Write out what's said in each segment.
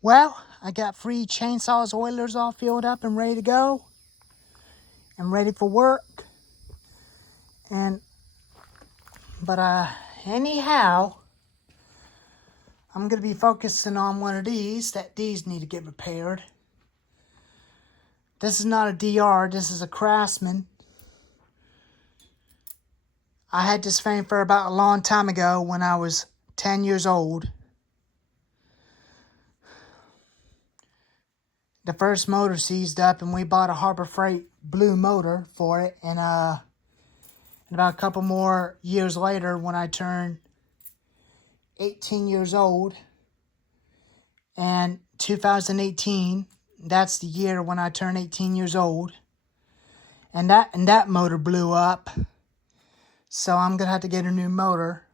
Well, I got 3 chainsaws, oilers all filled up and ready to go. And ready for work. But anyhow, I'm going to be focusing on one of these need to get repaired. This is not a DR, this is a Craftsman. I had this frame for about a long time ago when I was 10 years old. The first motor seized up and we bought a Harbor Freight blue motor for it. And about a couple more years later, when I turned 18 years old, and 2018, that's the year when I turned 18 years old, and that motor blew up. So I'm going to have to get a new motor.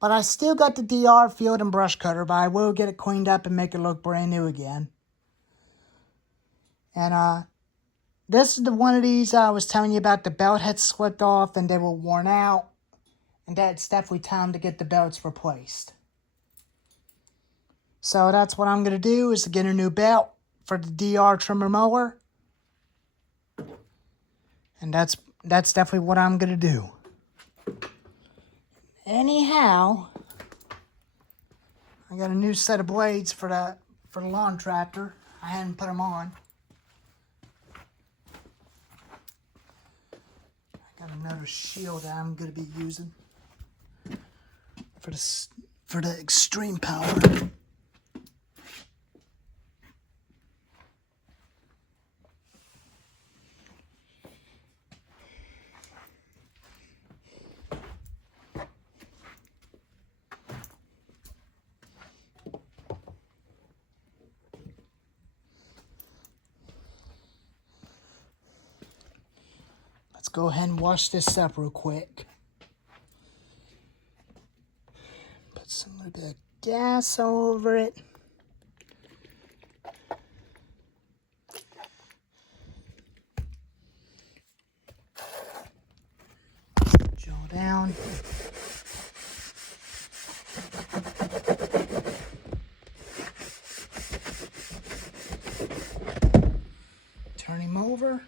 But I still got the DR field and brush cutter, but I will get it cleaned up and make it look brand new again. And this is the one of these I was telling you about. The belt had slipped off and they were worn out. And that's definitely time to get the belts replaced. So that's what I'm going to do, is to get a new belt for the DR trimmer mower. And that's definitely what I'm going to do. Anyhow, I got a new set of blades for the lawn tractor. I hadn't put them on. I got another shield that I'm going to be using for the extreme power. Let's go ahead and wash this up real quick. Put some little bit of gas all over it. Jaw down. Turn him over.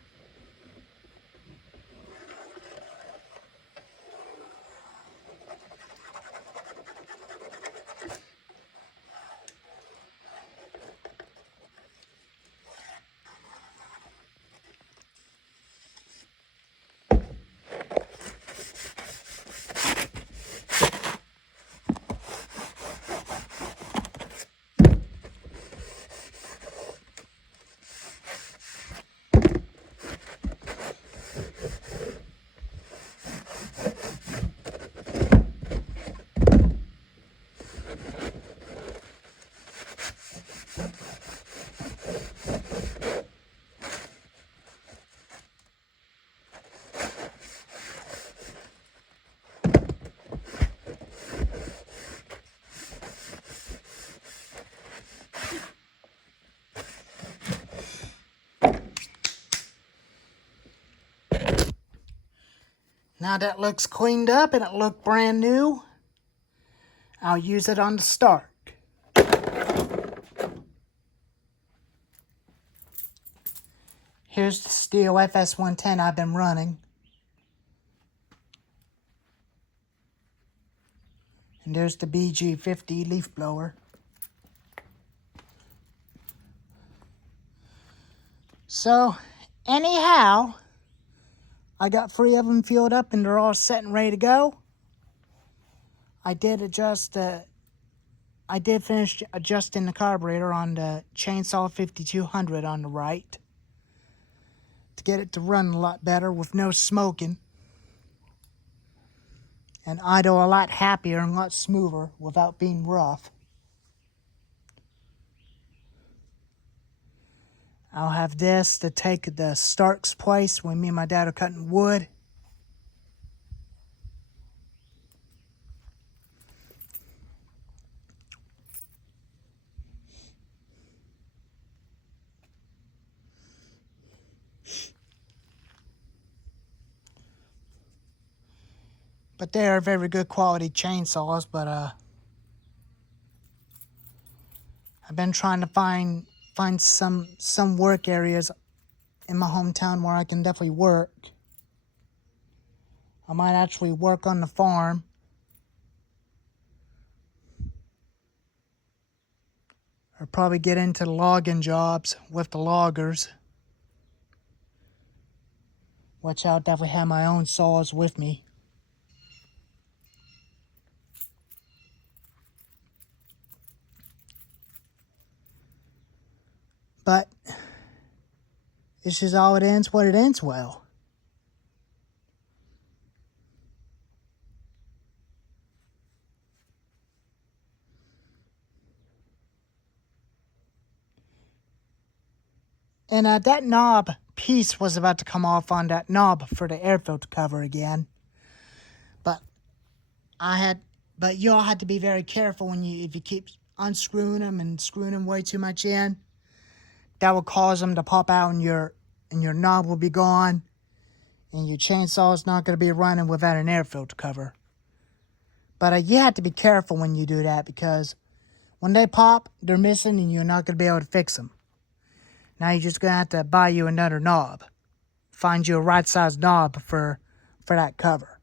Now that looks cleaned up and it looked brand new, I'll use it on the start. Here's the Stihl FS110 I've been running. And there's the BG50 leaf blower. So, anyhow, I got 3 of them filled up and they're all set and ready to go. I did finish adjusting the carburetor on the Chainsaw 5200 on the right to get it to run a lot better with no smoking and idle a lot happier and a lot smoother without being rough. I'll have this to take the Stark's place when me and my dad are cutting wood. But they are very good quality chainsaws, but I've been trying to find some work areas in my hometown where I can definitely work. I might actually work on the farm. Or probably get into the logging jobs with the loggers. Which I'll definitely have my own saws with me. But it's just all it ends what it ends well. And that knob piece was about to come off on that knob for the air filter cover again. But you all had to be very careful if you keep unscrewing them and screwing them way too much in. That will cause them to pop out and your knob will be gone. And your chainsaw is not going to be running without an air filter cover. But you have to be careful when you do that, because when they pop, they're missing and you're not going to be able to fix them. Now you're just going to have to buy you another knob. Find you a right size knob for that cover.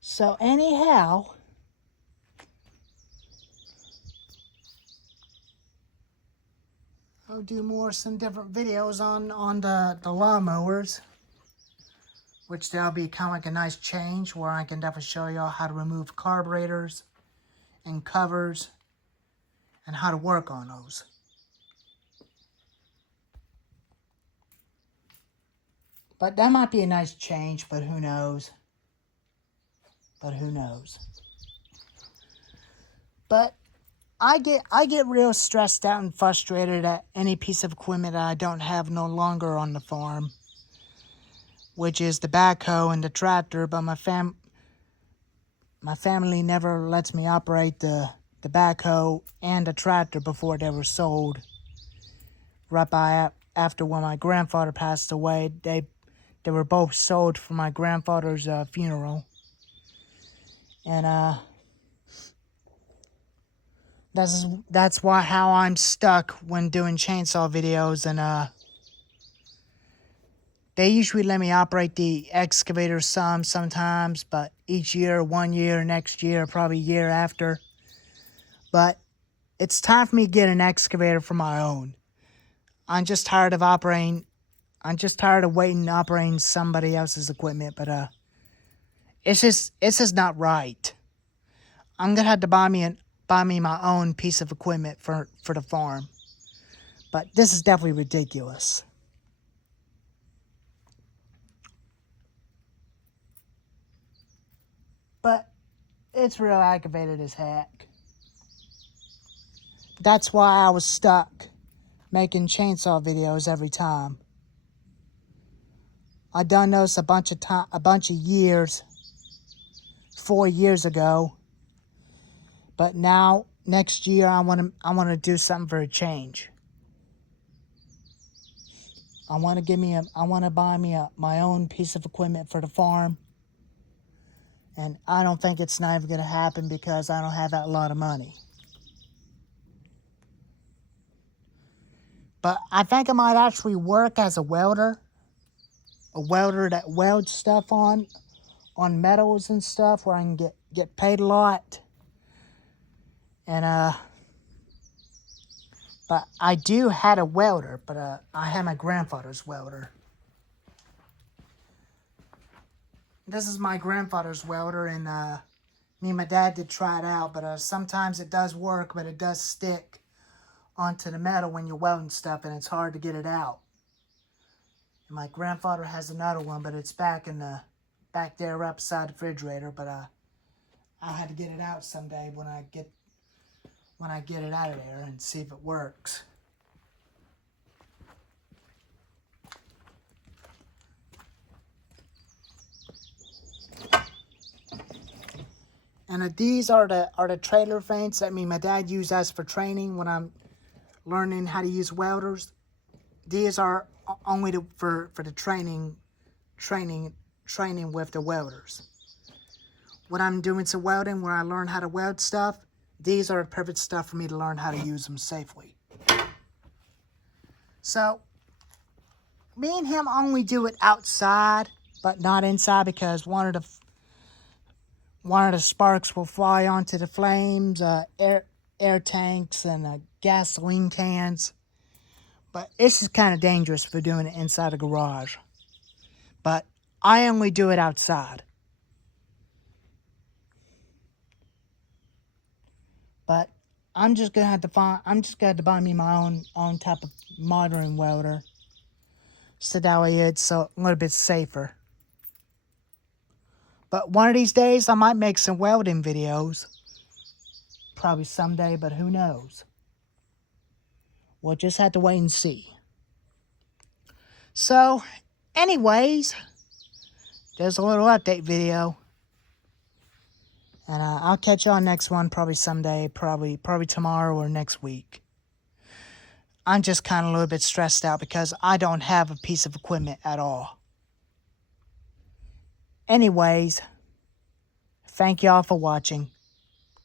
So anyhow, I'll do some different videos on the lawnmowers, which that'll be kind of like a nice change where I can definitely show y'all how to remove carburetors and covers and how to work on those. But that might be a nice change, but who knows? But I get real stressed out and frustrated at any piece of equipment that I don't have no longer on the farm, which is the backhoe and the tractor. But my family never lets me operate the backhoe and the tractor before they were sold. Right after when my grandfather passed away, they were both sold for my grandfather's funeral. And that's how I'm stuck when doing chainsaw videos. And they usually let me operate the excavator sometimes, but each year, 1 year, next year, probably year after. But it's time for me to get an excavator for my own. I'm just tired of waiting and operating somebody else's equipment. But it's just not right. I'm gonna have to buy me my own piece of equipment for the farm. But this is definitely ridiculous. But it's real aggravated as heck. That's why I was stuck making chainsaw videos every time. I done those a bunch of years, 4 years ago. But now, next year, I want to do something for a change. I want to buy me my own piece of equipment for the farm. And I don't think it's not even going to happen because I don't have that lot of money. But I think I might actually work as a welder. A welder that welds stuff on metals and stuff, where I can get paid a lot. And but I do had a welder, but I had my grandfather's welder. This is my grandfather's welder, and me and my dad did try it out, but sometimes it does work, but it does stick onto the metal when you're welding stuff, and it's hard to get it out. And my grandfather has another one, but it's back there right beside the refrigerator. But I'll have to get it out someday when I get it out of there and see if it works. And these are the trailer vents that me and my dad use as for training when I'm learning how to use welders. These are only for the training with the welders. when I'm doing some welding, where I learn how to weld stuff, these are the perfect stuff for me to learn how to use them safely. So, me and him only do it outside, but not inside, because one of the sparks will fly onto the flames, air tanks, and gasoline cans. But it's just kind of dangerous for doing it inside a garage. But I only do it outside. But I'm just gonna have to buy me my own type of modern welder, so that way it's a little bit safer. But one of these days I might make some welding videos. Probably someday, but who knows? We'll just have to wait and see. So, anyways, there's a little update video. And I'll catch you on next one probably someday, probably tomorrow or next week. I'm just kind of a little bit stressed out because I don't have a piece of equipment at all. Anyways, thank y'all for watching.